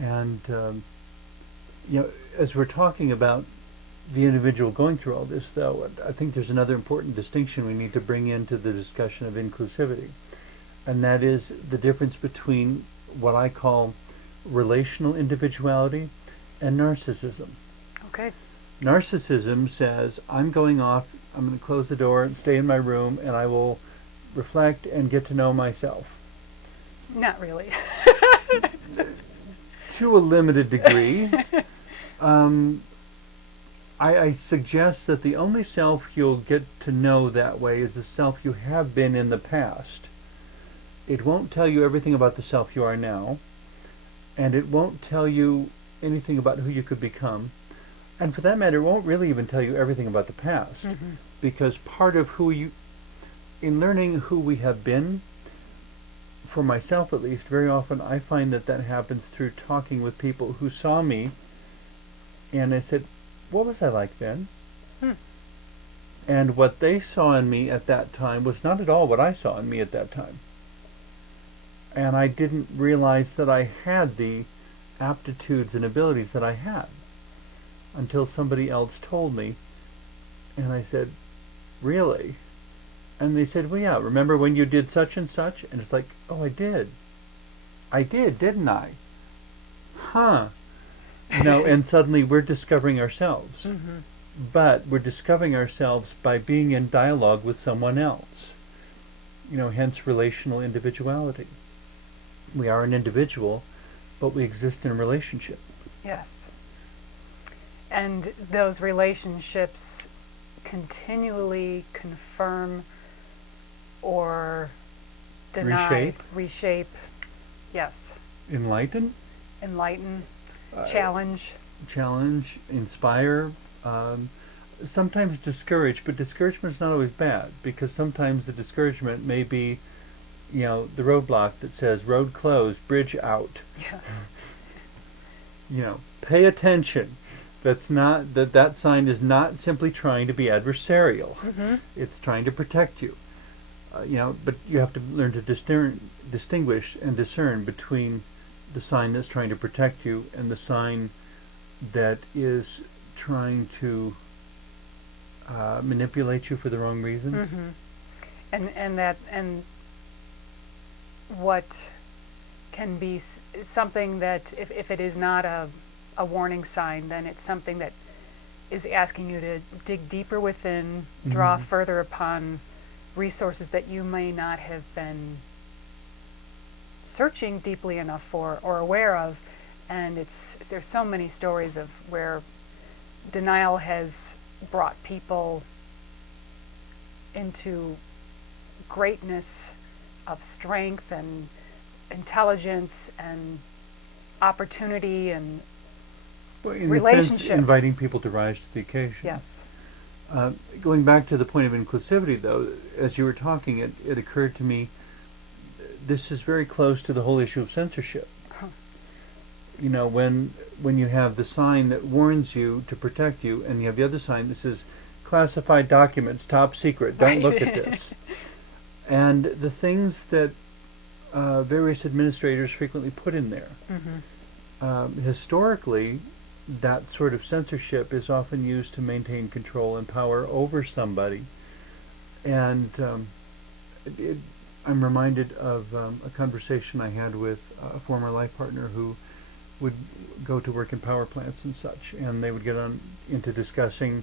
And as we're talking about the individual going through all this, though, I think there's another important distinction we need to bring into the discussion of inclusivity, and that is the difference between what I call relational individuality and narcissism. Okay. Narcissism says, I'm going off, I'm going to close the door and stay in my room, and I will reflect and get to know myself. Not really. To a limited degree. I suggest that the only self you'll get to know that way is the self you have been in the past. It won't tell you everything about the self you are now, and it won't tell you anything about who you could become. And for that matter, it won't really even tell you everything about the past, because part of in learning who we have been, for myself at least, very often I find that happens through talking with people who saw me, and I said, what was I like then? And what they saw in me at that time was not at all what I saw in me at that time. And I didn't realize that I had the aptitudes and abilities that I had until somebody else told me. And I said, really? And they said, well, yeah, remember when you did such and such? And it's like, oh, I did. I did, didn't I? Huh. And suddenly we're discovering ourselves. But we're discovering ourselves by being in dialogue with someone else. Hence relational individuality. We are an individual, but we exist in a relationship. Yes. And those relationships continually confirm or deny, reshape, yes. Enlighten, challenge, inspire, sometimes discourage, but discouragement is not always bad, because sometimes the discouragement may be, the roadblock that says road closed, bridge out. Yeah. Pay attention. That sign is not simply trying to be adversarial. It's trying to protect you. But you have to learn to distinguish and discern between the sign that's trying to protect you and the sign that is trying to manipulate you for the wrong reasons. And what can be something that if it is not a warning sign, then it's something that is asking you to dig deeper within, draw further upon resources that you may not have been searching deeply enough for or aware of. And there's so many stories of where denial has brought people into greatness of strength and intelligence and opportunity and relationship. Sense, inviting people to rise to the occasion. Yes. Going back to the point of inclusivity, though, as you were talking, it occurred to me, this is very close to the whole issue of censorship. When you have the sign that warns you to protect you, and you have the other sign that says, classified documents, top secret, don't look at this. And the things that various administrators frequently put in there. Historically, that sort of censorship is often used to maintain control and power over somebody. And I'm reminded of a conversation I had with a former life partner who would go to work in power plants and such, and they would get on into discussing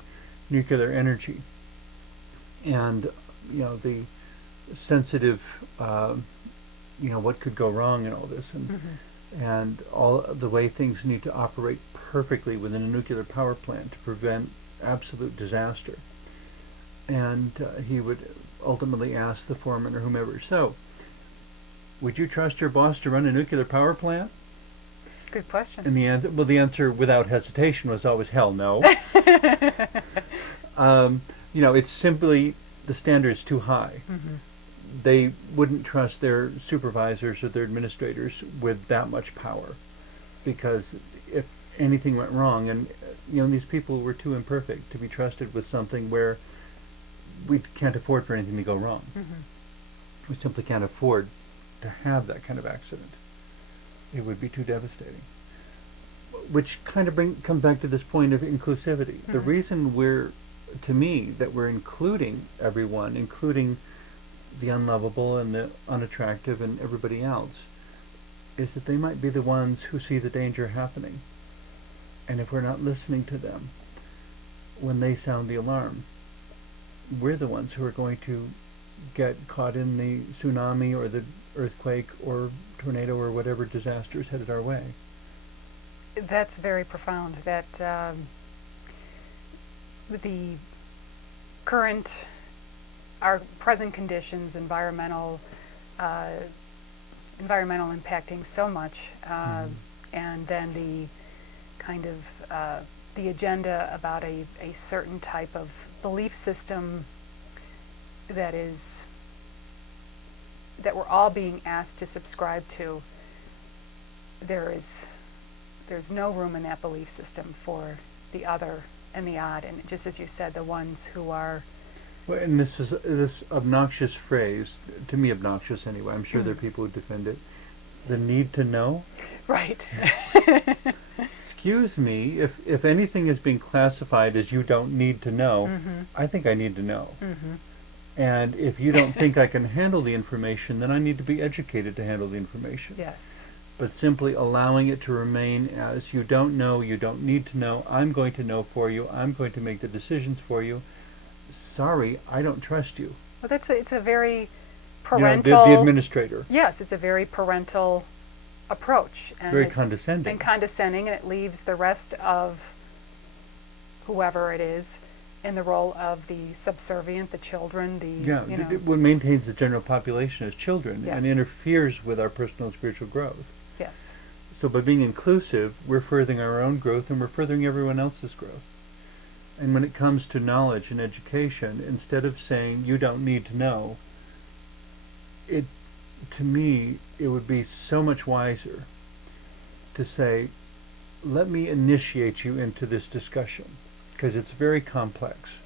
nuclear energy and the sensitive what could go wrong and all this, and all the way things need to operate perfectly within a nuclear power plant to prevent absolute disaster. And he would ultimately ask the foreman or whomever, so, would you trust your boss to run a nuclear power plant? Good question. And the answer without hesitation was always hell no. It's simply the standard's too high. They wouldn't trust their supervisors or their administrators with that much power, because if anything went wrong, and these people were too imperfect to be trusted with something where we can't afford for anything to go wrong. We simply can't afford to have that kind of accident. It would be too devastating. which kind of comes back to this point of inclusivity. The reason to me, that we're including everyone, including the unlovable and the unattractive and everybody else, is that they might be the ones who see the danger happening. And if we're not listening to them when they sound the alarm, we're the ones who are going to get caught in the tsunami or the earthquake or tornado or whatever disaster is headed our way. That's very profound. That the current, our present conditions, environmental impacting so much, and then the kind of the agenda about a certain type of belief system that we're all being asked to subscribe to. There's no room in that belief system for the other and the odd, and just as you said, the ones who are. Well, and this obnoxious phrase, to me obnoxious anyway, I'm sure there are people who defend it, the need to know. Right. Excuse me, if anything is being classified as you don't need to know, I think I need to know. And if you don't think I can handle the information, then I need to be educated to handle the information. Yes. But simply allowing it to remain as you don't know, you don't need to know, I'm going to know for you, I'm going to make the decisions for you. Sorry, I don't trust you. Well, it's a very parental. You know, the administrator. Yes, it's a very parental approach. And very condescending. And condescending, and it leaves the rest of whoever it is in the role of the subservient, the children, what maintains the general population as children, yes. and interferes with our personal and spiritual growth. Yes. So by being inclusive, we're furthering our own growth and we're furthering everyone else's growth. And when it comes to knowledge and education, instead of saying you don't need to know, to me, it would be so much wiser to say, let me initiate you into this discussion, because it's very complex.